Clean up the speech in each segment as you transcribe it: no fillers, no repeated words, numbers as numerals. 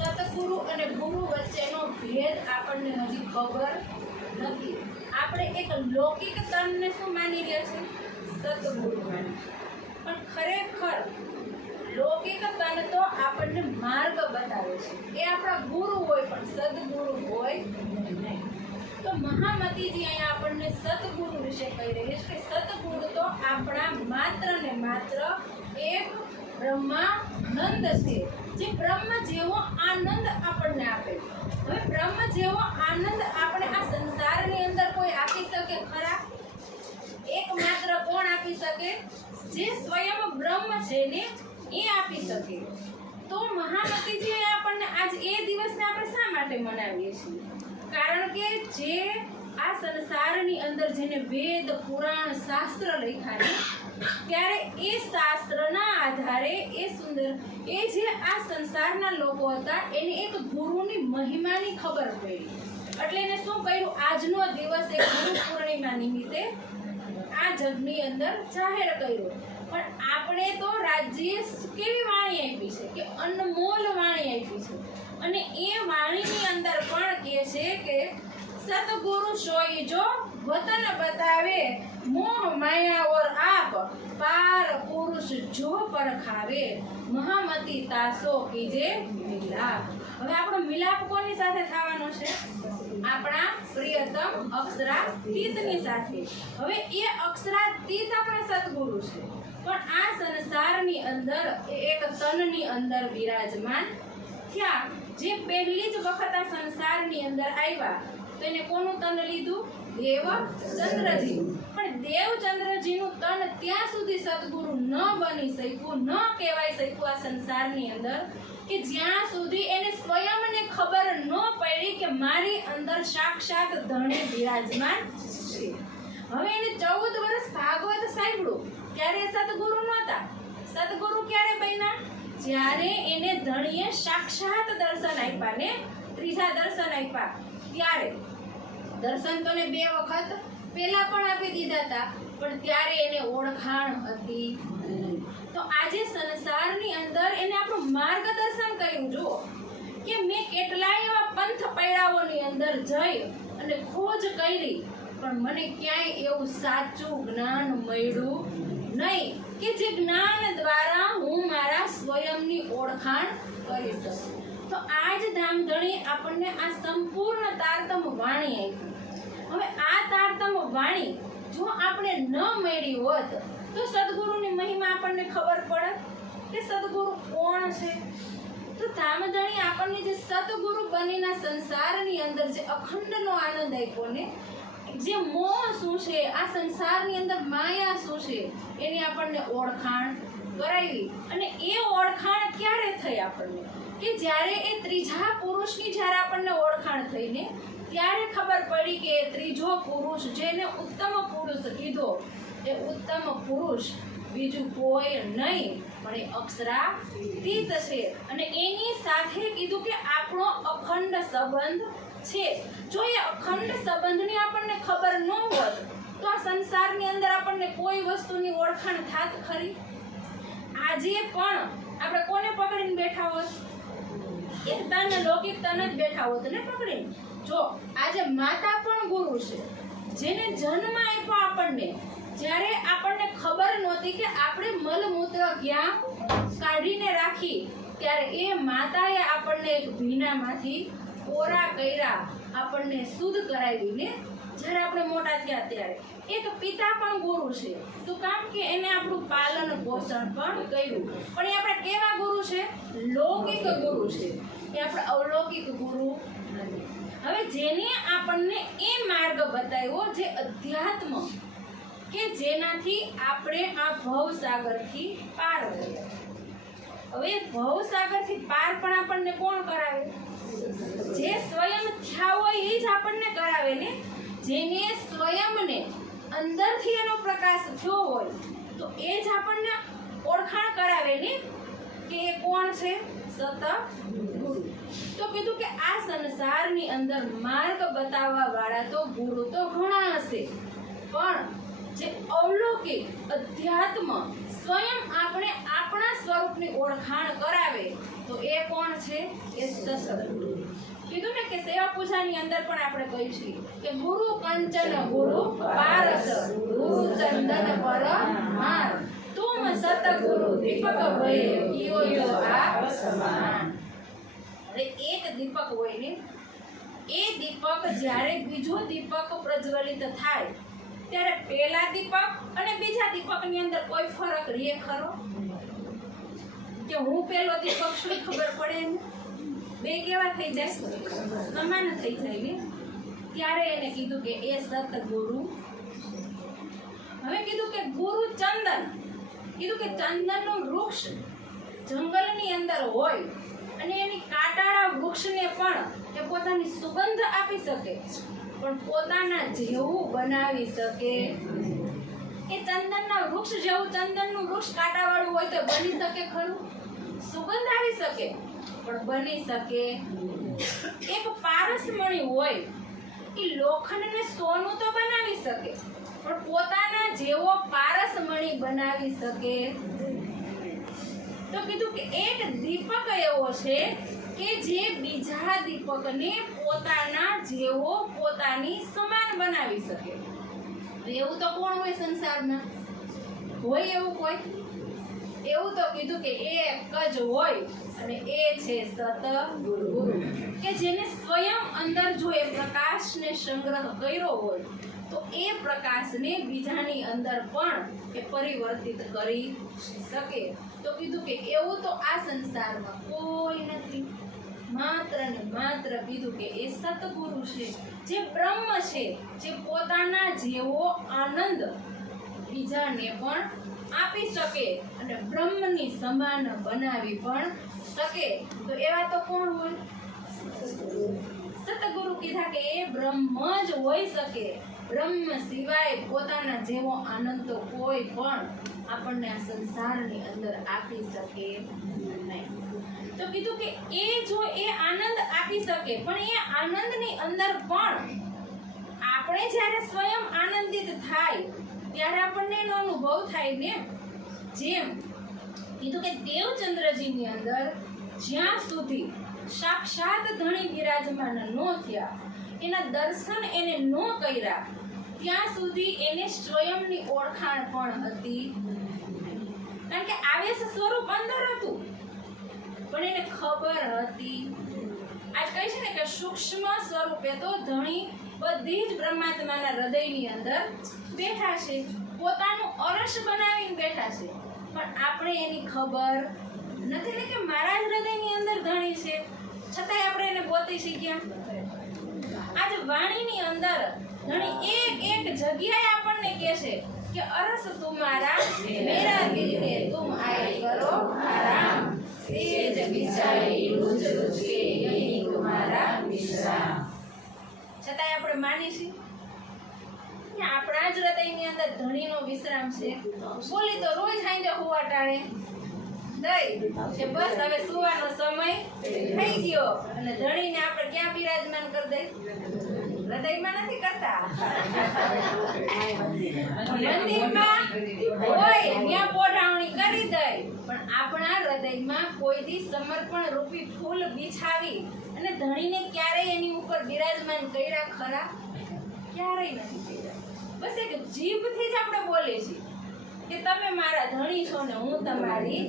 સતગુરુ અને ગુરુ વચ્ચેનો ભેદ આપણને હજી ખબર નથી. આપણે એક લૌકિક તનને શું માની રહ્યા છે? સતગુરુ માની. પણ ખરેખર લૌકિક તન તો આપણને માર્ગ બતાવે છે. એ આપણા ગુરુ હોય પણ સદગુરુ હોય નહીં. તો મહામતીજી અહીંયા આપણને સતગુરુ વિશે કહી રહી છે કે સતગુરુ તો આપણા માત્ર ને માત્ર એક બ્રહ્માનંદ છે, જે બ્રહ્મ જેવો આનંદ આપણને આપે. હવે બ્રહ્મ જેવો આનંદ આપણે આ સંસારની અંદર કોઈ આપી શકે ખરા? એકમાત્ર કોણ આપી શકે? જે સ્વયં બ્રહ્મ છે ને એ આપી શકે. તો મહામતીજી આપણને આજ એ દિવસને આપણે શા માટે મનાવીએ છીએ? કારણ કે જે આ સંસારની અંદર જેને વેદ પુરાણ શાસ્ત્ર લખ્યા છે, ત્યારે એ શાસ્ત્રના આધારે એ જે આ સંસારના લોકો હતા એને એક ગુરુની મહિમાની ખબર પડી. એટલે એને શું કર્યું? આજનો દિવસ એક ગુરુ પૂર્ણિમા નિમિત્તે આ જગની અંદર જાહેર કર્યો. પણ આપણે તો રાજ્ય કેવી વાણી આપી છે કે અનમોલ વાણી આપી છે. અને એ વાણીની અંદર પણ કહે છે કે સતગુરુ સોઈ જો વતન બતાવે, મોહ માયા ઓર આપ પાર પુરુષ જો પરખાવે, મહામતી તાસો કીજે મિલાપ. હવે આપણો મિલાપ કોની સાથે થવાનો છે? આપણા પ્રિયતમ અક્ષરાતીતની સાથે. હવે એ અક્ષરાતીત આપણા સદગુરુ છે. પણ આ સંસારની અંદર એક તનની અંદર વિરાજમાન થયા. જે પહેલી જ વખત આ સંસારની અંદર આવ્યા તો એને કોનું તન લીધું? દેવચંદ્રજી. પણ દેવચંદ્રજીનું તન ત્યાં સુધી સદગુરુ ન બની શક્યું, ન કહેવાય શક્યું આ સંસારની અંદર, કે જ્યાં સુધી એને સ્વયંને ખબર ન પડી કે મારી અંદર સાક્ષાત ધણી બિરાજમાન છે. હવે એને 14 વર્ષ ભાગવત સાંભળ્યું ત્યારે સદગુરુ નહોતા. સદગુરુ ક્યારે બન્યા? જ્યારે એને ધણીએ સાક્ષાત દર્શન આપ્યા ને ત્રીજા દર્શન આપ્યા ત્યારે. દર્શન તો ને 2 વખત પહેલા પણ આપી દીધા હતા, પણ ત્યારે એને ઓળખાણ હતી નહીં. તો આજે સંસારની અંદર એને આપણું માર્ગદર્શન કર્યું. જુઓ કે મેં કેટલાય એવા પંથ પૈડાઓની અંદર જઈ અને ખોજ કરી, પણ મને ક્યાંય એવું સાચું જ્ઞાન મળ્યું નહીં કે જે જ્ઞાન દ્વારા હું મારા સ્વયંની ઓળખાણ કરી શકું. તો આજ ધામધણી આપણને આ સંપૂર્ણ તારતમ વાણી આપી. હવે આ તારતમ વાણી જો આપણે ન મળી હોત તો સદગુરુની મહિમા આપણને ખબર પડે કે સદગુરુ કોણ છે. તો ધામધણી આપણને જે સદગુરુ બનીના સંસારની અંદર જે અખંડનો આનંદ આપ્યો ને, જે મોહ શું છે, આ સંસારની અંદર માયા શું છે, એની આપણને ઓળખાણ કરાવી. અને એ ઓળખાણ ક્યારે થઈ આપણને? કે જ્યારે એ ત્રીજા પુરુષની જ્યારે આપણને ઓળખાણ થઈને ત્યારે ખબર પડી કે એ ત્રીજો પુરુષ જેને ઉત્તમ પુરુષ કીધો, એ ઉત્તમ પુરુષ બીજું કોઈ નહીં પણ એ અક્ષરાતીત છે. અને એની સાથે કીધું કે આપણો અખંડ સંબંધ છે. જો એ અખંડ સંબંધની આપણને ખબર ન હોત તો આ સંસારની અંદર આપણને કોઈ વસ્તુની ઓળખાણ થાત ખરી? આજે પણ આપણે કોને પકડીને બેઠા હોત? એક તન, લૌકિક તન જ બેઠા હોત ને પકડીને. જો આજે માતા પણ ગુરુ છે, જેને જન્મ આપ્યો આપણને, જ્યારે આપણને ખબર નહોતી કે આપણે મલમૂત્ર ક્યાં કાઢીને રાખી, ત્યારે એ માતાએ આપણને એક ભીનામાંથી કોરા કર્યા, આપણને શુદ્ધ કરાવીને જ્યારે આપણે મોટા થયા ત્યારે. એક પિતા પણ ગુરુ છે. શું કામ? કે એને આપણું પાલન પોષણ પણ કર્યું. પણ એ આપણા કેવા ગુરુ છે? લૌકિક ગુરુ છે. એ આપણે અલૌકિક ગુરુ નથી. હવે જેને આપણને એ માર્ગ બતાવ્યો જે અધ્યાત્મ, કે જેનાથી આપણે આ ભવસાગરથી પાર થઈએ. હવે ભવસાગરથી પાર પણ આપણને કોણ કરાવે? જે સ્વયં થયા હોય એ જ આપણને કરાવે ને. જેને સ્વયંને અંદરથી એનો પ્રકાશ થયો હોય તો એ જ આપણને ઓળખાણ કરાવે ને કે એ કોણ છે? સતગુરુ. તો કીધું કે આ સંસારની અંદર માર્ગ બતાવવા વાળા તો ગુરુ તો ઘણા હશે, પણ જે અવલૌકિક અધ્યાત્મ સ્વયં આપણે આપણા સ્વરૂપની ઓળખાણ કરાવે તો એ કોણ છે? એ સતગુરુ. કીધું ને કે સેવા પૂજાની અંદર પણ આપણે કહ્યું છે કે ગુરુ કંચન ગુરુ પારસ ગુરુ ચંદન પર હાર તુમ સતગુરુ દીપક ભય કિયો જો આ સમાન. હવે એક દીપક હોય ને, એ દીપક જ્યારે બીજો દીપક પ્રજ્વલિત થાય ત્યારે પહેલા દીપક અને બીજા દીપકની અંદર કોઈ ફરક રહે ખરો? કે હું પહેલો દીપક શું ખબર પડે ને? બે કેવા થઈ જાય? સમાન થઈ જાય ને. ત્યારે એને કીધું કે એ સતગુરુ. હવે કીધું કે ગુરુ ચંદન. કીધું કે ચંદનનું વૃક્ષ જંગલની અંદર હોય અને એની કાંટાળા વૃક્ષને પણ એ પોતાની સુગંધ આપી શકે, પણ પોતાના જેવું બનાવી શકે. એ ચંદનના વૃક્ષ જેવું ચંદનનું વૃક્ષ કાંટાવાળું હોય તો બની શકે ખરું? સુગંધ આવી શકે પણ બની શકે? એક પારસમણી હોય એ લોખંડને સોનું તો બનાવી શકે, પણ પોતાના જેવો પારસમણી બનાવી શકે? તો કીધું કે એક દીપક એવો છે કે જે બીજા દીપકને પોતાના જેવો પોતાની સમાન બનાવી શકે. એવું તો કોણ હોય સંસારમાં? હોય એવું કોઈ? એવું તો કીધું કે એક જ હોય અને એ છે સતગુરુ, કે જેને સ્વયં અંદર જો એ પ્રકાશને સંગ્રહ કર્યો હોય તો એ પ્રકાશને બીજાની અંદર પણ એ પરિવર્તિત કરી શકે. તો કીધું કે એવું તો આ સંસારમાં કોઈ નથી, માત્ર ને માત્ર કીધું કે એ સતગુરુ છે, જે બ્રહ્મ છે, જે પોતાના જેવો આનંદ બીજાને પણ આપી શકે અને બ્રહ્મની સમાન બનાવી પણ શકે. તો એવા તો કોણ હોય? સતગુરુ કીધા કે એ બ્રહ્મ જ હોઈ શકે. બ્રહ્મ સિવાય પોતાના જેવો આનંદ તો કોઈ પણ આપણને આ સંસારની અંદર આપી શકે નહીં. તો કીધું કે એ જો એ આનંદ આપી શકે, પણ એ આનંદની અંદર પણ આપણે જ્યારે સ્વયં આનંદિત થાય ત્યારે આપણને એનો અનુભવ થાય ને. જેમ કીધું કે દેવચંદ્રજીની અંદર જ્યાં સુધી સાક્ષાત ધણી વિરાજમાન ન થયા, એના દર્શન એને ન કર્યા, ત્યાં સુધી એને સ્વયંની ઓળખાણ પણ હતી. કારણ કે આવેશ સ્વરૂપ અંદર હતું પણ એને ખબર હતી. આજ કહે છે ને કે સૂક્ષ્મ સ્વરૂપે તો ધણી બધી જ બ્રહ્માત્માના હૃદયની અંદર બેઠા છે, પોતાનું અરસ બનાવીને બેઠા છે, પણ આપણે એની ખબર નથી ને કે મારા જ હૃદયની અંદર ધણી છે, છતાંય આપણે એને ગોતી શીખ્યા. આજ વાણીની અંદર ધણી એક એક જગ્યાએ આપણને કહે છે કે અરસ તુમારા મેરા દિલ હે તુમ આए કરો આરામ, સેજ બિછાઈ રૂજ રૂજ કે યહી તુમારા વિશ્રામ. છતાંય આપણે માની છીએ આપણા જ હૃદયની અંદર ધણીનો વિશ્રામ છે. બોલી તો રોજ સાંજે હુવા ટાણે દઈ કે બસ હવે સુવાનો સમય થઈ ગયો અને ધણીને આપણે ક્યાં બિરાજમાન કરી દઈ? હૃદયમાં નથી કરતા, મંદિરમાં હોય ત્યાં પોઢાવણી કરી દઈ, પણ આપણા હૃદયમાં કોઈ દી સમર્પણ રૂપી ફૂલ બિછાવી અને ધણીને ક્યારેય એની ઉપર બિરાજમાન કર્યા ખરા? ક્યારેય નથી કર્યા. બસ એક જીભથી જ આપણે બોલીએ છીએ કે તમે મારા ધણી છો ને હું તમારી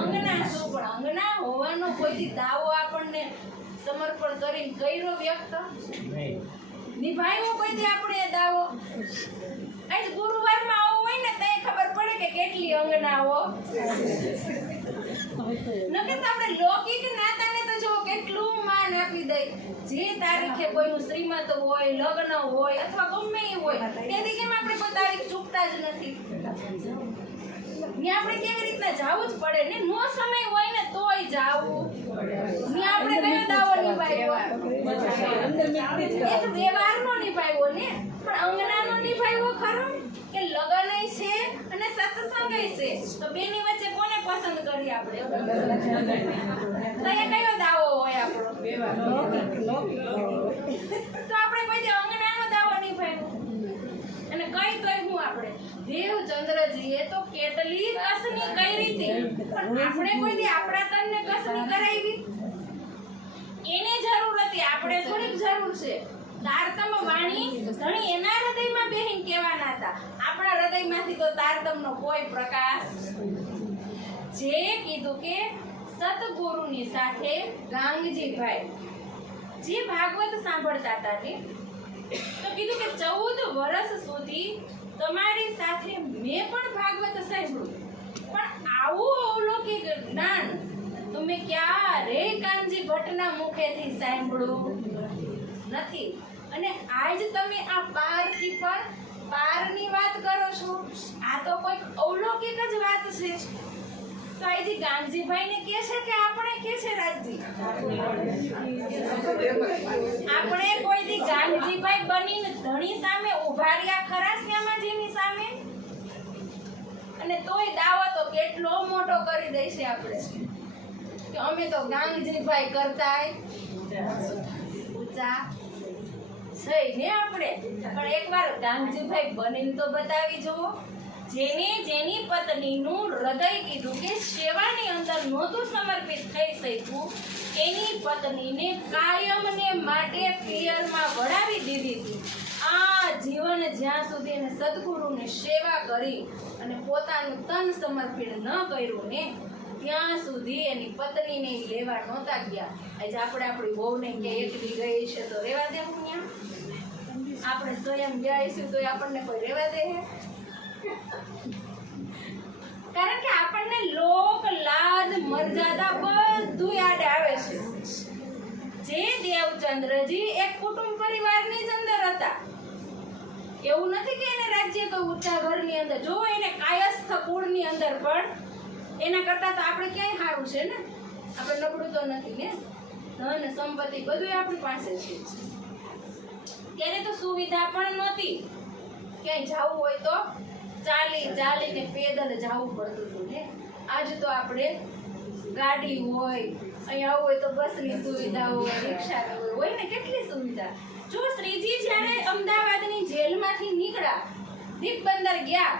અંગના છું, પણ અંગના હોવાનો કોઈ દાવો આપણને સમર્પણ કરીને કર્યો વ્યક્ત નિભાવ્યો કોઈ દી આપણે દાવો? આજ ગુરુવારમાં આવું હોય ને તઈ ખબર પડે કે કેટલી અંગનાઓ. નકર તો આપણે લૌકિક નાતાને તો જો કેટલું માન આપી દઈ. જે તારીખે કોઈનું શ્રીમત હોય, લગ્ન હોય અથવા ગમે એ હોય, તેથી કેમ આપણે કોઈ તારીખ ચૂકતા જ આપણે કેવી રીતના જાવું જ પડે ને, નો સમય હોય ને તોય જાવું. ને આપણે કયો દાવો નિભાવ્યો? એક વ્યવહારનો નિભાવ્યો ને, પણ અંગનાનો નિભાવ્યો ખરો કે લગ્નય છે અને સત્સંગય છે, તો બેની વચ્ચે કોને પસંદ કરી આપણે? તો એ કયો દાવો હોય આપણો? તો આપણે કોઈ અંગનાનો દાવો નિભાવ્યો અને કઈ તોય હું આપણે દેવચંદ્રજીએ તો કેટલી કસની કરી હતી, પણ આપણે કોઈ દી આપણા તનને કસની કરાવી? એને જરૂર હતી, આપણે થોડીક જરૂર છે. તારતમ વાણી ધણી એના હૃદયમાં બેહીન કહેવાના હતા, આપણા હૃદયમાંથી તો તારતમનો કોઈ પ્રકાશ. જે કીધું કે સતગુરુની સાથે ગાંગજીભાઈ જે ભાગવત સાંભળતા હતા ને, તો કીધું કે 14 વર્ષ સુધી તમારી સાથે મેં પણ ભાગવત સાંભળ્યું, પણ આવું અવલૌકિક જ્ઞાન તમે ક્યારે કાનજી ભટ્ટના મુખેથી સાંભળ્યું નથી. અને આજ તમે આ પારથી પર પારની વાત કરો છો, આ તો કોઈ અવલૌકિક જ વાત છે. તો આજી ગાંધીભાઈને કહે છે કે આપણે કહે છે રાજજી? આપણે કોઈ દી ગાંધીભાઈ બનીને ધણી સામે ઉભા રહ્યા ખરા શ્યામાજીની સામે? અને તોય દાવો તો કેટલો મોટો કરી દઈશે આપણે કે અમે તો ગાંધીભાઈ કરતાય ઊંચા સહી ને આપણે. પણ એકવાર ગાંધીભાઈ બનીને તો બતાવી જુઓ. જેને જેની પત્નીનું હૃદય કીધું કે સેવાની અંદર નહોતું સમર્પિત થઈ શક્યું, એની પત્નીને કાયમને માટે પિયરમાં વળાવી દીધી હતી. આ જીવન જ્યાં સુધી એને સદગુરુની સેવા કરી અને પોતાનું તન સમર્પિત ન કર્યું ને, ત્યાં સુધી એની પત્નીને લેવા નહોતા ગયા. આજે આપણે આપણી વહુને ક્યાં એકલી ગઈ છે તો રેવા દેવું? ત્યાં આપણે સ્વયં જઈશું તો આપણને કોઈ રેવા દે? કારણ કે આપણને લોક લાજ મર્યાદા બધું યાદ આવે છે. જે દેવચંદ્રજી એક કુટુંબ પરિવારની જ અંદર હતા, એવું નથી કે એને રાજ્ય કોઈ ઊંચા ઘરની અંદર, જો એને કાયસ્થ કુળની અંદર પણ એના કરતા તો આપણે ક્યાંય સારું છે ને, આપણે નબળું તો નથી ને, ધન સંપત્તિ બધું આપણી પાસે છે. ત્યારે તો સુવિધા પણ નહોતી, ક્યાંય જવું હોય તો ચાલીને પેદલ જવું પડતું હતું ને. આજ તો આપણે ગાડી હોય, અહીંયા આવું હોય તો બસની સુવિધા હોય, રિક્ષાની હોય ને, કેટલી સુવિધા. જો શ્રીજી જ્યારે અમદાવાદની જેલમાંથી નીકળ્યા, દીપબંદર ગયા,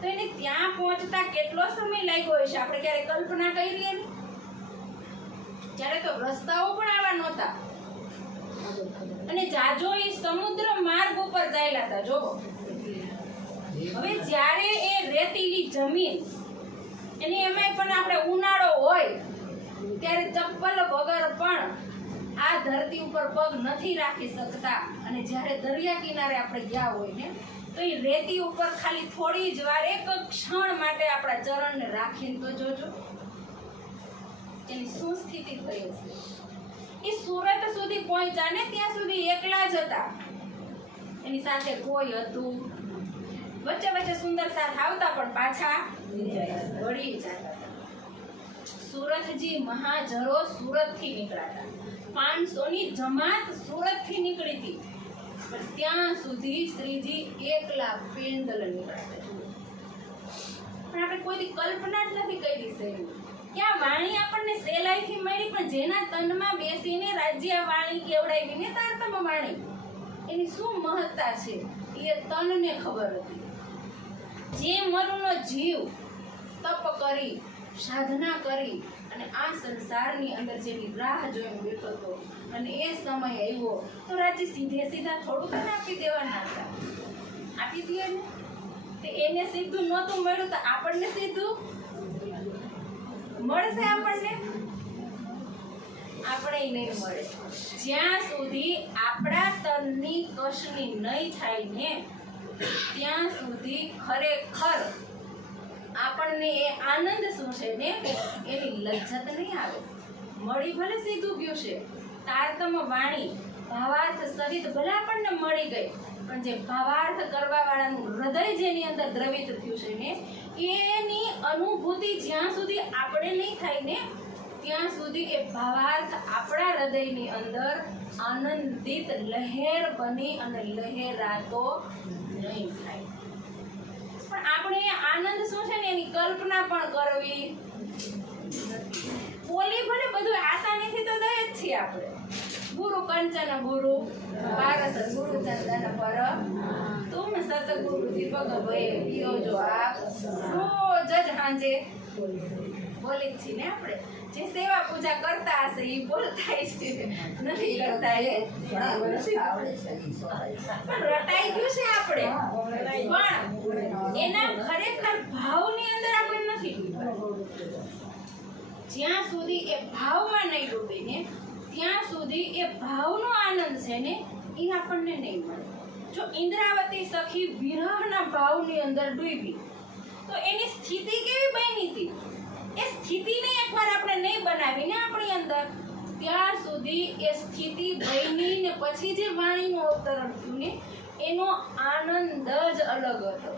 તો એને ત્યાં પહોંચતા કેટલો સમય લાગ્યો હશે? આપણે ક્યારે કલ્પના કરી એની? ત્યારે તો રસ્તાઓ પણ આવા નહોતા અને જાજો એ સમુદ્ર માર્ગ ઉપર ચાલ્યા હતા. જો હવે જ્યારે એ રેતીલી જમીન, એની એમાંય પણ આપણે ઉનાળો હોય ત્યારે ચપ્પલ વગર પણ આ ધરતી ઉપર પગ નથી રાખી શકતા. અને જ્યારે દરિયા કિનારે આપણે ગયા હોય ને, તો એ રેતી ઉપર ખાલી થોડી જ વાર, એક ક્ષણ માટે આપણા ચરણને રાખીને તો જોજો એની શું સ્થિતિ થઈ હશે. એ સુરત સુધી પહોંચ્યા ને ત્યાં સુધી એકલા જ હતા, એની સાથે કોઈ હતું. વચ્ચે વચ્ચે સુંદર સાથ આવતા પણ પાછા વળી જતા હતા. સુરતજી મહાજરો સુરતથી નીકળ્યા હતા, 500 ની જમાત સુરતથી નીકળી હતી, પણ ત્યાં સુધી શ્રીજી એકલા પેંદલ નીકળ્યા. પણ આપણે કોઈ કલ્પના જ નથી કરી શકી કે આ વાણી આપણને સહેલાઈથી મળી, પણ જેના તનમાં બેસીને રાજ્ય વાણી કેવડાવી ને તારતમ વાણી, એની શું મહત્તા છે એ તનને ખબર હતી. જે મરુનો જીવ તપ કરી, સાધના કરી અને આ સંસારની અંદર જેની રાહ જોઈને બેઠો હતો, અને એ સમય આવ્યો તો રાજ્ય સીધા થોડુંક આપી દેવાના હતા? આપી દે ને. તે એને સીધું નહોતું મળ્યું તો આપણને સીધું મળશે? આપણને નહીં મળે. જ્યાં સુધી આપણા તનની કશની નહીં થાય ને, ત્યાં સુધી ખરેખર આપણને એ આનંદ શું છે ને એની લજ્જત નહીં આવે. મળી ભલે સીધું ગયું છે, તારતમ વાણી ભાવાર્થ સહિત ભલે આપણને મળી ગઈ, પણ જે ભાવાર્થ કરવા વાળાનું હૃદય જેની અંદર દ્રવિત થયું છે ને એની અનુભૂતિ જ્યાં સુધી આપણે નહીં થાય ને ત્યાં સુધી એ ભાવાર્થ આપણા હૃદયની અંદર આનંદિત લહેર બની અને લહેરાતો નહીં થાય. પણ આપણે આનંદ શું છે ને એની કલ્પના પણ કરવી નથી. બોલી ભલે બધું આસાનીથી તો દઈએ જ છીએ આપણે. ગુરુ કંચન ગુરુ પારસ ગુરુ ચંદન પર તુમ સતગુરુ દીપક ભય પિયો જો આપ. રોજ જ સાંજે બોલી જ છીએ ને આપણે. જે સેવા પૂજા કરતા હશે એ બોલતા છે, નથી કરતા એ પણ રટાઈ ગયું છે આપણે. પણ એના ખરેખર ભાવની અંદર આપણે નથી ડૂબતા. જ્યાં સુધી એ ભાવમાં નહીં ડૂબીને ત્યાં સુધી એ ભાવનો આનંદ છે ને એ આપણને નહીં મળે. જો ઇન્દ્રાવતી સખી વિરહના ભાવની અંદર ડૂબી તો એની સ્થિતિ કેવી બની હતી? એ સ્થિતિને એકવાર આપણે નહીં બનાવીને આપણી અંદર ત્યાં સુધી એ સ્થિતિ બની ને પછી જે વાણીનું અવતરણ થયું ને એનો આનંદ જ અલગ હતો.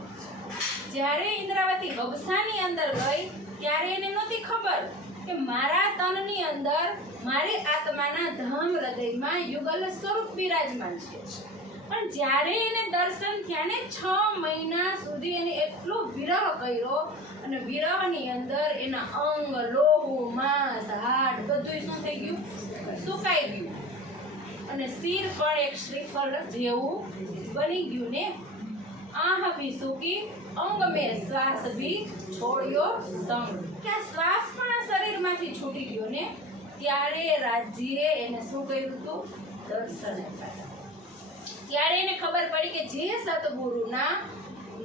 જ્યારે ઇન્દ્રાવતી હબસાની અંદર ગઈ ત્યારે એને નહોતી ખબર કે મારા તનની અંદર મારી આત્માના ધામ હૃદયમાં યુગલ સ્વરૂપ બિરાજમાન છે. પણ જ્યારે એને દર્શન થયા ને 6 મહિના સુધી એને એટલો વિરહ કર્યો અને વિરહની અંદર એના અંગ લોહુ માંસ હાડ બધું શું થઈ ગયું? સુકાઈ ગયું. અને શિર પણ એક શ્રીફળ જેવું બની ગયું ને. આહ ભી સૂકી અંગ મેં શ્વાસ ભી છોડ્યો સંગ. કે આ શ્વાસ પણ આ શરીરમાંથી છૂટી ગયો ને ત્યારે રાજીએ એને શું કર્યું હતું? દર્શન આપ્યા. ત્યારે એને ખબર પડી કે જે સતગુરુના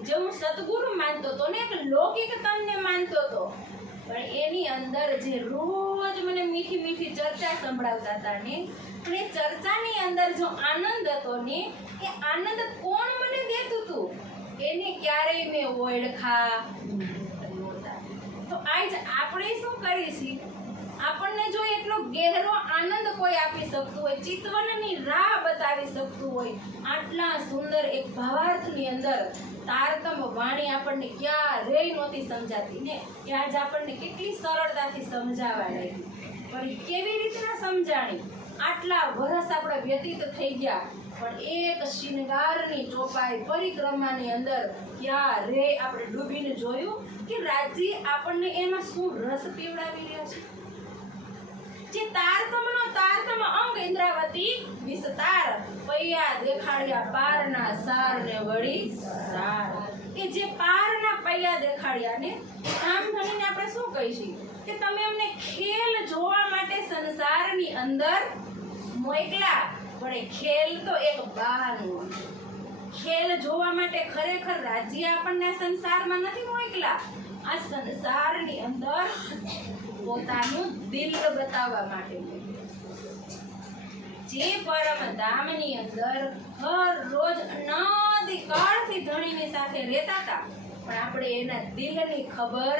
જે હું સતગુરુ માનતો હતો ને એક લૌકિક તનને માનતો હતો પણ એની અંદર જે રોજ મને મીઠી મીઠી ચર્ચા સંભળાવતા હતા ને પણ એ ચર્ચાની અંદર જો આનંદ હતો ને એ આનંદ કોણ મને દેતું હતું એને ક્યારેય મેં ઓળખા નહોતા. તો આજ આપણે શું કરીએ છીએ? આપણને જો એટલો ગહેરો આનંદ કોઈ આપી શકતું હોય, ચિતવનની રાહ બતાવી શકતું હોય, આટલા સુંદર એક ભાવાર્થની અંદર તારતમ વાણી આપણને ક્યારેય નહોતી સમજાતી ને એ આજ આપણને કેટલી સરળતાથી સમજાવવા લાગી. પણ કેવી રીતના સમજાણી? આટલા વર્ષ આપણા વ્યતીત થઈ ગયા પણ એક શિંગારની ચોપાઈ પરિક્રમાની અંદર ક્યારેય આપણે ડૂબીને જોયું કે રાજી આપણને એમાં શું રસ પીવડાવી રહ્યા છે? જે તારતમ અંગ ઇન્દ્રાવતી વિસ્તાર પૈયા દેખાડ્યા પારના સાર ને વળી સાર. કે જે પારના પૈયા દેખાડ્યા ને આમ ધણીને આપણે શું કહીશું કે તમે અમને ખેલ જોવા માટે સંસારની અંદર મોકલા. પણ એ ખેલ તો એક બહાનું. ખેલ જોવા માટે ખરેખર રાજ્ય આપણને સંસારમાં નથી મોકલા. આ સંસારની અંદર પોતાનું દિલ બતાવવા માટે જે પરમ ધામની અંદર હર રોજ અનાદિ કાળથી ધણીની સાથે રહેતા હતા પણ આપણે એના દિલની ખબર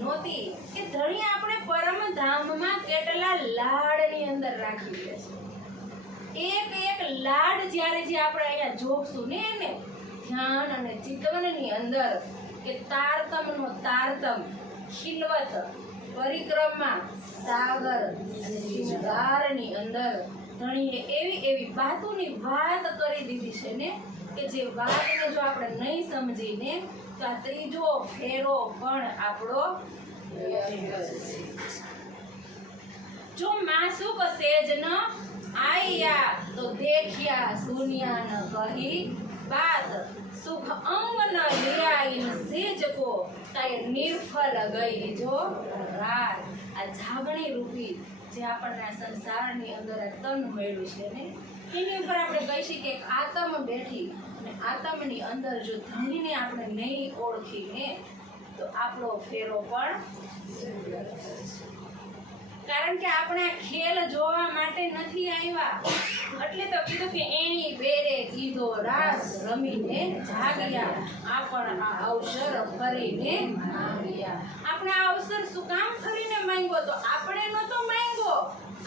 નહોતી કે ધણી આપણે પરમ ધામમાં કેટલા લાડની અંદર રાખી દે છે. એક એક લાડ જ્યારે જે આપણે અહીંયા જોગશું ને એને ધ્યાન અને ચિતવનની અંદર કે તારતમનો તારતમ ખિલવત પરિક્રમા સાગર અને શિંગારની અંદર ધણીએ એવી એવી વાતોની વાત કરી દીધી છે ને કે જે વાતને જો આપણે નહીં સમજીને તો આ ત્રીજો ફેરો પણ આપણો જો માસુક સેજ ન આયા તો દેખ્યા દુનિયા ન કહી બાત સુખ અંગ ન લિયાઈ સેજ કો તાય નિર્ફળ ગઈ જો રાત. આ જાગણી રૂપી જે આપણને સંસારની અંદર તન મળ્યું છે ને એની ઉપર આપણે કહી શકીએ કે આત્મ બેઠી અને આત્મની અંદર જો ધણીને આપણે નહીં ઓળખીને તો આપણો ફેરો પણ કારણ કે આપણે આ ખેલ જોવા માટે નથી આવ્યા. એટલે તો કીધું કે એની બેરે કીધો રાસ રમીને જાગ્યા આપણ આ અવસર ફરીને માંગ્યા. આપણે આ અવસર શું કામ ફરીને માંગ્યો? તો આપણે નતો માંગ્યો,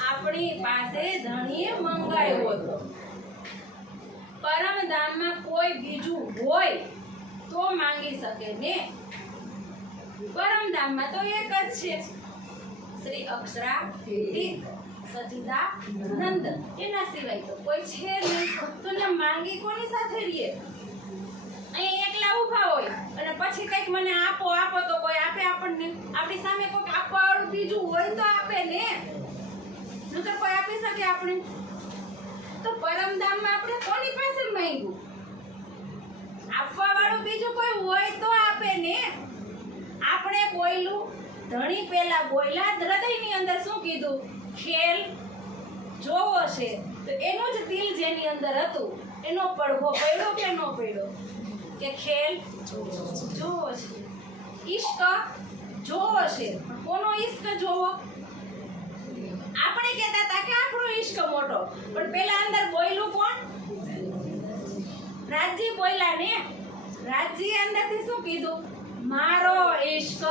આપણી પાસે ધણીએ મંગાવ્યો હતો. પરમધામમાં કોઈ બીજું હોય તો માંગી શકે ને. પરમધામમાં તો એક જ છે, શ્રી અક્ષરાતીત સચ્ચિદાનંદ. એના સિવાય તો કોઈ છે નહીં. તો ને માંગી કોની સાથે રહીએ? અહીં એકલા ઊભા હોય અને પછી કંઈક મને આપો આપો તો કોઈ આપે આપણને? આપણી સામે કોઈ આપવા વાળું બીજું હોય તો આપે ને, નકર કોઈ આપી શકે આપણે? તો પરમધામમાં આપણે કોની પાસે માંગ્યું? આપવા વાળું બીજું કોઈ હોય તો આપે ને. આપણે કોઈલું ધણી પેલા બોલ્યા હૃદયની અંદર શું કીધું? ખેલ જોવો છે. તો એનું જ દિલ જેની અંદર હતું એનો પડઘો પડ્યો કે ન પડ્યો? કે ખેલ જોવો છે, ઈશ્ક જોવો છે. કોનો ઈશ્ક જોવો? આપણે કહેતા હતા કે આપણો ઈશ્ક મોટો, પણ પેલા અંદર બોલ્યું કોણ? રાજજી બોલ્યા ને. રાજજી અંદરથી શું કીધું? મારો ઈશ્ક.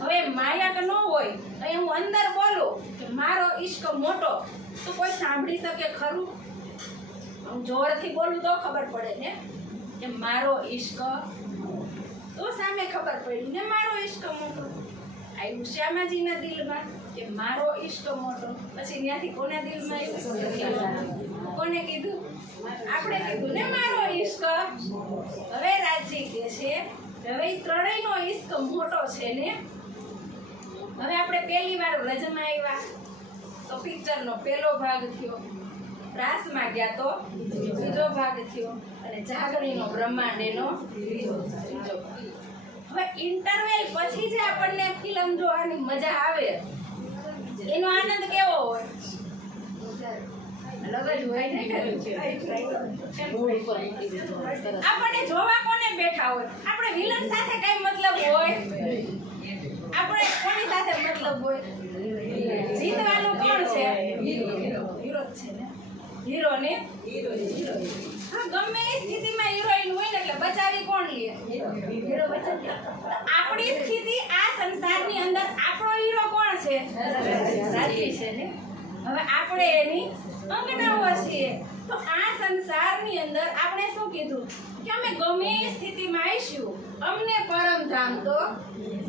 હવે માયક ન હોય અહીં હું અંદર બોલું કે મારો ઈશ્ક મોટો, તો કોઈ સાંભળી શકે ખરું? હું જોરથી બોલું તો ખબર પડે ને કે મારો ઈશ્ક, તો સામે ખબર પડી ને મારો ઈશ્ક મોટો. આવ્યું શ્યામાજીના દિલમાં કે મારો ઈશ્ક મોટો. પછી ત્યાંથી કોના દિલમાં આવ્યું? કોને કીધું? આપણે કીધું ને મારો ઈશ્ક. હવે રાજજી કહે છે હવે ત્રણેયનો ઈશ્ક મોટો છે ને. હવે આપણે પહેલી વાર વ્રજમાં આવ્યા તો પિક્ચરનો પહેલો ભાગ થયો, રાસમાં ગયા તો બીજો ભાગ થયો, અને જાગરણીનો બ્રહ્માંડ એનો ત્રીજો ભાગ. હવે ઇન્ટરવેલ પછી જે આપણને ફિલ્મ જોવાની મજા આવે એનો આનંદ કેવો હોય? અલગ જ હોય ને. આપણે જોવા કોને બેઠા હોય? આપણે વિલન સાથે કઈ મતલબ હોય? આપણે કોની સાથે મતલબ હોય? જીતવાનું કોણ છે? હીરો છે ને. હીરો ને હા, ગમે એ સ્થિતિમાં હિરોઈન હોય ને એટલે બચાવી કોણ લે? હીરો બચાવી. આપણી સ્થિતિ આ સંસારની અંદર આપણો હીરો કોણ છે? રાજ્ય છે ને. હવે આપણે એની અંગનાઓ છીએ. તો આ સંસારની અંદર આપણે શું કીધું કે અમે ગમે એ સ્થિતિમાં આવીશું, અમને પરમધામ તો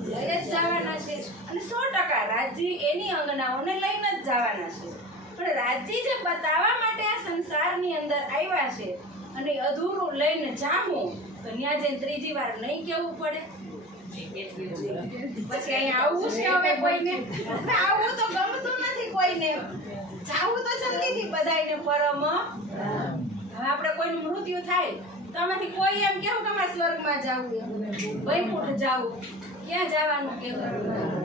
લઈ જ જવાના છે. અને 100% રાજજી એની અંગનાઓને લઈને જ જવાના છે. પણ રાજજી જે બતાવવા માટે આ સંસારની અંદર આવ્યા છે અને અધૂરું લઈને જામું, તો ત્યાં જઈને ત્રીજી વાર નહીં કહેવું પડે? પછી અહીંયા આવવું છે હવે કોઈને? આવવું તો ગમતું નથી કોઈને. જાવું તો જલ્દીથી બધાયને પરમ. હવે આપણે કોઈનું મૃત્યુ થાય તો આમાંથી કોઈ એમ કેવું કે અમારે સ્વર્ગમાં જવું, વૈકુંઠ જવું, ક્યાં જવાનું કે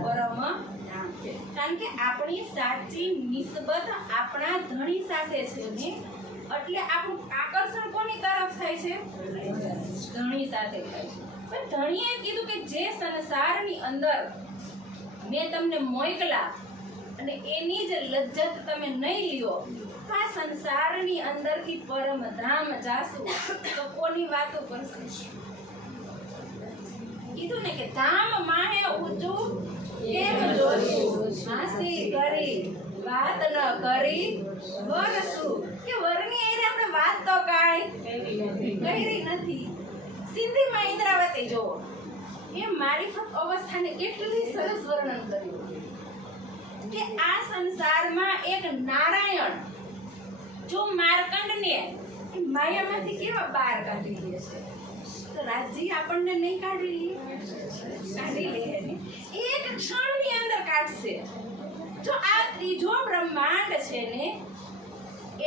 પરમ? કારણ કે આપણી સાચી નિસ્બત આપણા ધણી સાથે છે ને, એટલે આપણું આકર્ષણ કોની તરફ થાય છે? ધણી સાથે થાય છે. પણ ધણીએ કીધું કે જે સંસારની અંદર મેં તમને મોકલા અને એની જ લજ્જત તમે નહીં લ્યો, આ સંસારની અંદરથી પરમધામ જાશું તો કોની વાતો કરશે? કીધું ને કે ધામ માહે ઊંચું કેમ જોશું, હાંસી કરી વાત ન કરી વરસું. કે વરની આરે આપણે વાત તો કાંઈ કરી નથી. સિંધીમાં ઇન્દ્રાવતી જોવો, એ મારીફત અવસ્થાને કેટલી સરસ વર્ણન કર્યું કે આ સંસારમાં એક નારાયણ જો માર્કંડને માયામાંથી કેવા બહાર કાઢી લે છે, તો રાજજી આપણને નહીં કાઢી લે? કાઢી લે ને. એક ક્ષણની અંદર કાઢશે. જો આ ત્રીજો બ્રહ્માંડ છે ને,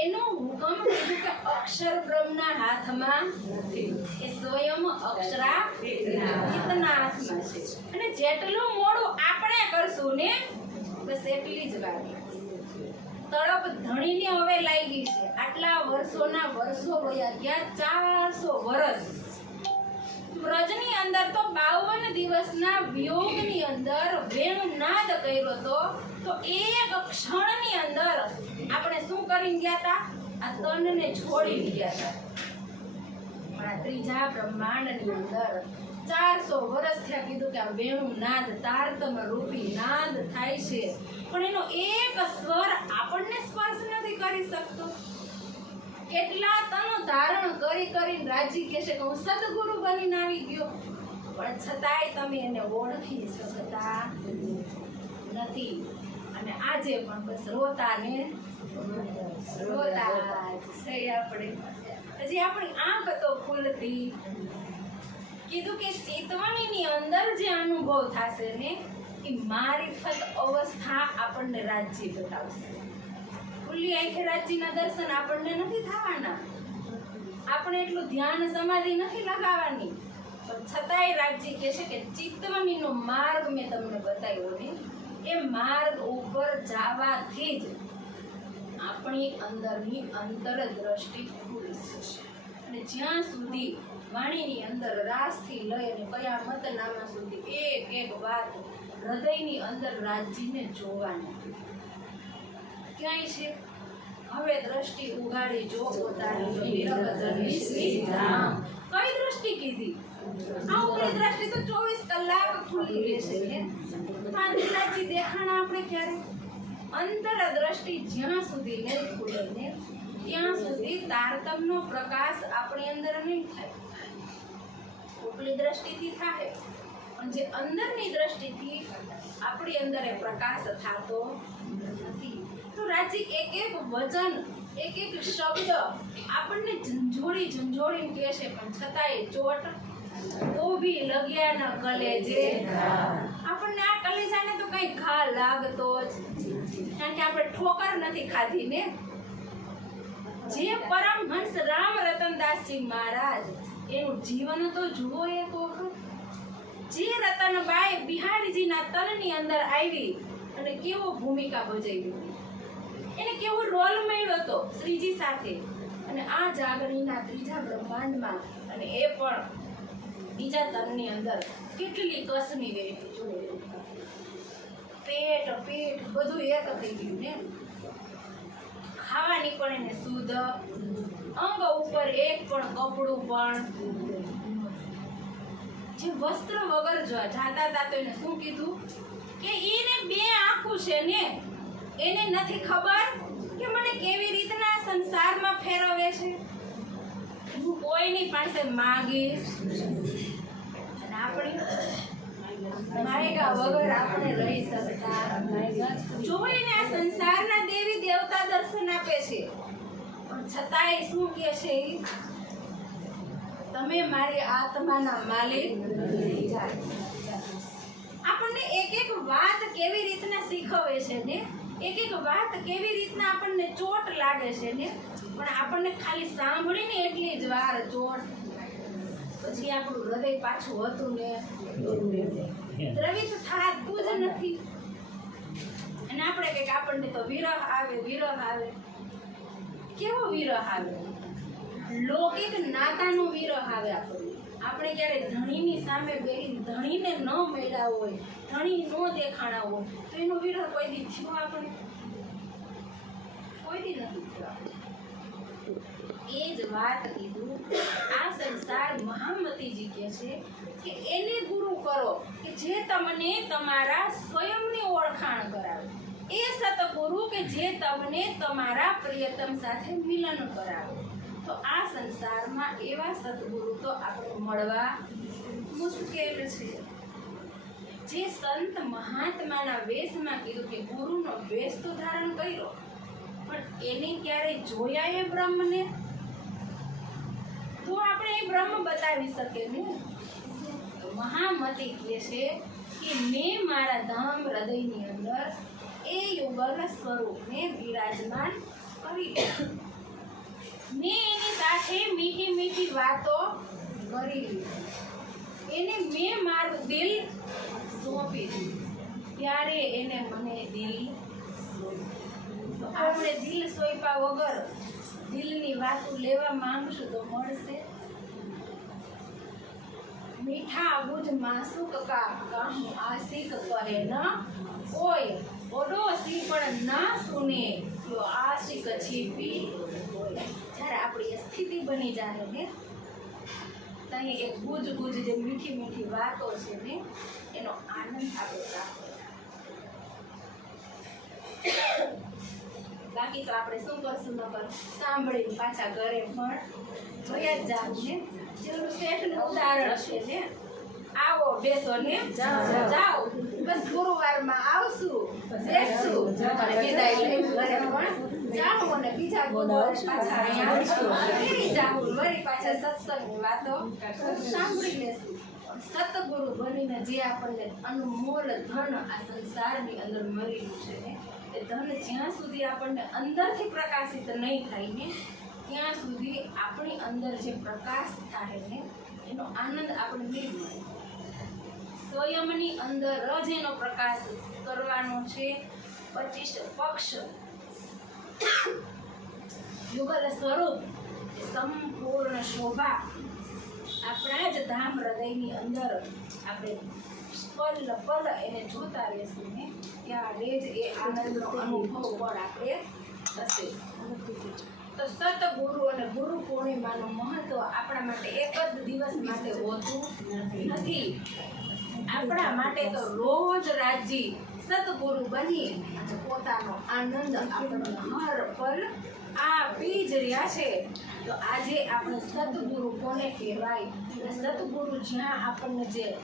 એનો હુકમ કીધું કે અક્ષર બ્રહ્મના હાથમાં નથી, એ સ્વયં અક્ષરાતીતના હાથમાં છે. અને જેટલું મોડું આપણે કરશું ને, બસ એટલી જ વાર. તળપ ધણીને હવે લાગી છે. આટલા વર્ષોના વર્ષો વયા ગયા, 400 વર્ષ. વ્રજની અંદર તો 52 દિવસના વિયોગની અંદર વેણુનાદ કર્યો તો એક ક્ષણની અંદર આપણે શું કરીને ગયા હતા? આ તનને છોડી ગયા હતા. પણ આ ત્રીજા બ્રહ્માંડની અંદર 400 વર્ષ થયા. કીધું કે આ વેણુનાદ તારતમ રૂપી નાદ થાય છે, પણ એનો એક સ્વર આપણને સ્પર્શ નથી કરી શકતો. કેટલા તનો ધારણ કરીને રાજી કહેશે કે હું સદગુરુ બનીને આવી ગયો, પણ છતાંય તમે એને ઓળખી શકતા નથી. અને આજે પણ બસ રોતા જ છે આપણે. હજી આપણી આંખ તો ખુલતી. કીધું કે ચેતવણીની અંદર જે અનુભવ થશે ને એ મારિફત અવસ્થા આપણને રાજ્ય બતાવશે. ખુલ્લી આંખે રાજ્યના દર્શન આપણને નથી થવાના, આપણે એટલું ધ્યાન સમાધિ નથી લગાવવાની, પણ છતાંય રાજ્ય કહેશે કે ચિત્તવણીનો માર્ગ મેં તમને બતાવ્યો ને એ માર્ગ ઉપર જવાથી જ આપણી અંદરની અંતર દ્રષ્ટિ ખુલી જશે. અને જ્યાં સુધી વાણીની અંદર રાસથી લઈ અને કયામતનામા સુધી એક એક વાત હૃદયની અંદર રાજ્યને જોવાની. ક્યાંય છે હવે દ્રષ્ટિ ઉગાડી જો પોતાની નિરવધની શ્રી ધામ. કઈ દ્રષ્ટિ કીધી? આ ઉપરી દ્રષ્ટિ તો 24 કલાક ખુલી રહેશે ને. રાજ્ય દેખાણા આપણે ક્યારે? અંતર દ્રષ્ટિ જ્યાં સુધી નહીં ખુલે ને ત્યાં સુધી તારતમ્યનો પ્રકાશ આપણી અંદર નહીં થાય. ઉપલી દ્રષ્ટિથી થાય, પણ જે અંદરની દ્રષ્ટિથી આપણી અંદર એ પ્રકાશ થતો નથી. તો રાજ્ય એક એક વચન, એક એક શબ્દ આપણને ઝંઝોડીને કહે છે, પણ છતાંય ચોટ તો ભી લગ્યા ન કલેજે. આપણને આ કલેજાને તો કઈ ઘા લાગતો જ, કારણ કે આપણે ઠોકર નથી ખાધી ને. જે પરમહંસ રામ રતનદાસજી મહારાજ એનું જીવન તો જુઓ એક વખત. જે રતનબાઈ બિહારીજીના તનની અંદર આવી અને કેવો ભૂમિકા ભજવી, એને કેવો રોલ મળ્યો હતો શ્રીજી સાથે. અને આ જાગણીના ત્રીજા બ્રહ્માંડમાં, અને એ પણ બીજા તનની અંદર કેટલી કસની વેઠી જોઈ. પેટ બધું એક થઈ ગયું ને. ખાવાની પણ એને શુદ્ધ, અંગ ઉપર એક પણ કપડું પણ. જે વસ્ત્ર વગર જાતા હતા તો એને શું કીધું કે એને 2 આંખો છે ને, એને નથી ખબર કે મને કેવી રીતના સંસારમાં ફેરવે છે. હું કોઈની પાસે માંગીશ, અને આપણી માયકા વગર આપણે રહી શકતા. જોઈને આ સંસારના દેવી દેવતા દર્શન આપે છે, પણ છતાંય શું કહે છે? તમે મારી આત્માના માલિક. આપણને એક એક વાત કેવી રીતના શીખવે છે ને, એક એક વાત કેવી રીતના આપણને ચોટ લાગે છે ને, પણ આપણને ખાલી સાંભળીને એટલી જ વાર ચોટ, પછી આપણું હૃદય પાછું હતું ને દ્રવિત થતું જ નથી. અને આપણે કંઈક આપણને તો વિરહ આવે. કેવો વિરહ આવે? લૌકિક નાતાનો વિરહ આવે આપણને. આપણે ક્યારે ધણીની સામે બેહીને ધણીને ન મળ્યા હોય, ધણી ન દેખાણા હોય, તો એનો વિરહ કોઈ દી થયો આપણે? કોઈ દી નથી થયો. એ જ વાત કીધું આ સંસાર મહામતીજી કહે છે કે એને ગુરુ કરો કે જે તમને તમારા સ્વયંની ઓળખાણ કરાવે. એ સતગુરુ કે જે તમને તમારા પ્રિયતમ સાથે મિલન કરાવે. તો આ સંસારમાં એવા સદગુરુ તો આપણે મળવા મુશ્કેલ છે. જે સંત મહાત્માના વેશમાં કીધું કે ગુરુનો વેશ તો ધારણ કર્યો, પણ એને ક્યારેય જોયા એ બ્રહ્મને? તો આપણે એ બ્રહ્મ બતાવી શકે ને. મહામતી કહે છે કે મેં મારા ધામ હૃદયની અંદર એ યુગલ સ્વરૂપને બિરાજમાન કરી. મેં એની સાથે મીઠી મીઠી વાતો કરી. એને મેં મારું દિલ સોંપી દીધું. ત્યારે એને મને દિલ. તો આપણે દિલ સોંપ્યા વગર દિલની વાતો લેવા માંગશું તો મળશે? મીઠા બુજ માસુક કા કામ આશિક કરે ન કોઈ, ઓડોસી પણ ના સુને તો આશિક છીપી. જ્યારે આપણી સ્થિતિ બની જાય ને, ત્યાં એક ગુજ જે મીઠી મીઠી વાતો છે ને, એનો આનંદ આપણે પ્રાપ્ત. બાકી તો આપણે શું કરશું નકર સાંભળીને પાછા ઘરે પણ જોયા જ જાવ ને જેનું શેઠનું ઉદાહરણ છે ને આવો બેસો ને જાઓ બસ ગુરુવારમાં આવશું બેસશું અને વિદાય લઈ ઘરે પણ જાઓ અને બીજા ગુરુવારે પાછા અહીંયા આવશું ફરી જાઓ વળી પાછા સત્સંગની વાતો સાંભળી લેશું સતગુરુ બનીને જે આપણને અનમોલ ધન આ સંસારની અંદર મળેલું છે ને એ ધન જ્યાં સુધી આપણને અંદરથી પ્રકાશિત નહીં થાય ને ત્યાં સુધી આપણી અંદર જે પ્રકાશ થાય ને એનો આનંદ આપણે નહીં મળે સ્વયંની અંદર જ એનો પ્રકાશ કરવાનો છે 25 પક્ષ યુગલ સ્વરૂપ સંપૂર્ણ શોભા આપણા જ ધામ હૃદયની અંદર આપણે પલ પલ એને જોતા રહેશું ને ત્યારે જ એ આનંદનો અનુભવ પણ આપણે થશે તો સતગુરુ અને ગુરુ પૂર્ણિમાનું મહત્વ આપણા માટે એક જ દિવસ માટે હોતું નથી આપણા માટે તો રોજ રાજી સતગુરુ બની અને પોતાનો આનંદ આપણને હર પલ આપી જ રહ્યા છે તો આજે આપણે સતગુરુ કોને કહેવાય સતગુરુ જ્યાં આપણને જે